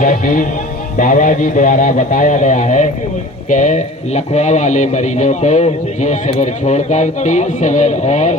जैसा कि बाबा जी द्वारा बताया गया है कि लकवा वाले मरीजों को ये शिविर छोड़कर 3 शिविर और